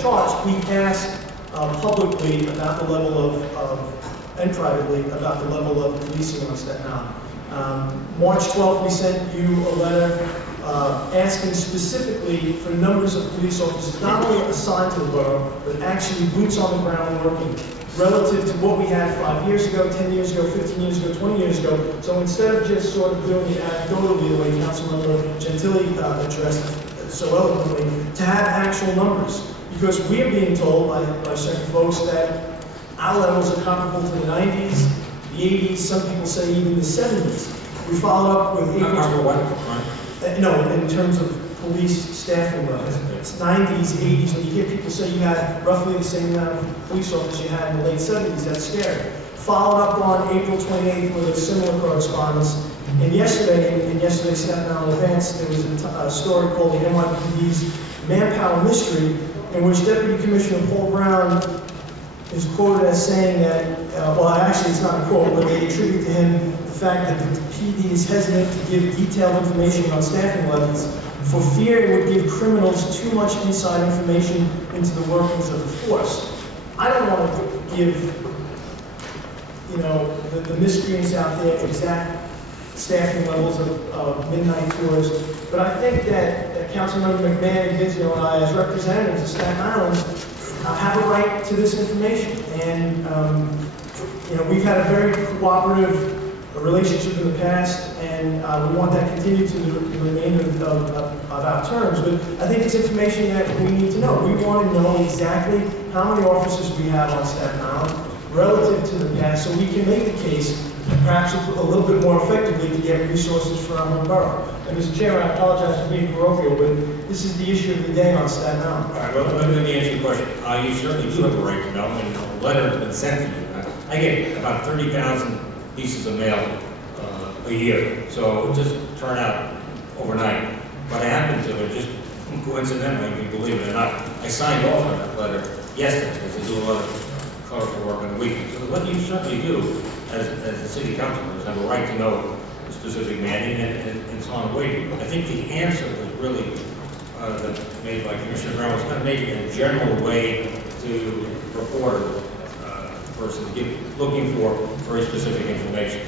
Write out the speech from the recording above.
charts, we asked publicly about the level of, and privately, about the level of policing on Staten Island. March 12th, we sent you a letter asking specifically for numbers of police officers, not only assigned to the borough, but actually boots on the ground working, relative to what we had 5 years ago, 10 years ago, 15 years ago, 20 years ago. So instead of just sort of doing it anecdotally the way Councilmember Gentili addressed it so eloquently, to have actual numbers. Because we are being told by certain folks that our levels are comparable to the 90s, the 80s, some people say even the 70s. We followed up with no, in terms of police staffing levels. It's 90s, 80s, when you hear people say you had roughly the same amount of police officers you had in the late 70s, that's scary. Followed up on April 28th with a similar correspondence. And yesterday, in yesterday's Staten Island Advance, there was a story called the NYPD's Manpower Mystery, in which Deputy Commissioner Paul Brown is quoted as saying that, well, actually it's not a quote, but they attribute to him the fact that the PD is hesitant to give detailed information on staffing levels for fear it would give criminals too much inside information into the workings of the force. I don't want to give, you know, the miscreants out there exact staffing levels of midnight tours, but I think that Councilmember McMahon, Vizio, and I, as representatives of Staten Island, have a right to this information. And you know, we've had a very cooperative relationship in the past, and we want that to continue to the remainder of our terms. But I think it's information that we need to know. We want to know exactly how many officers we have on Staten Island relative to the past, so we can make the case perhaps a little bit more effectively to get resources for our home borough. And Mr. Chairman, I apologize for being parochial, but this is the issue of the day on Staten Island. All right, well, let me answer your question. You certainly do have a right to know, and a letter has been sent to you. I get about 30,000 pieces of mail a year, so it just turned out overnight. What happened to it, just coincidentally, if you believe it or not, I signed off on that letter yesterday, because I do a lot of clerical work on the weekend. So what you certainly do as a city councilman is have a right to know the specific mandate and so on. I think the answer was really made by Commissioner Brown was kind of maybe a general way to report versus looking for very specific information.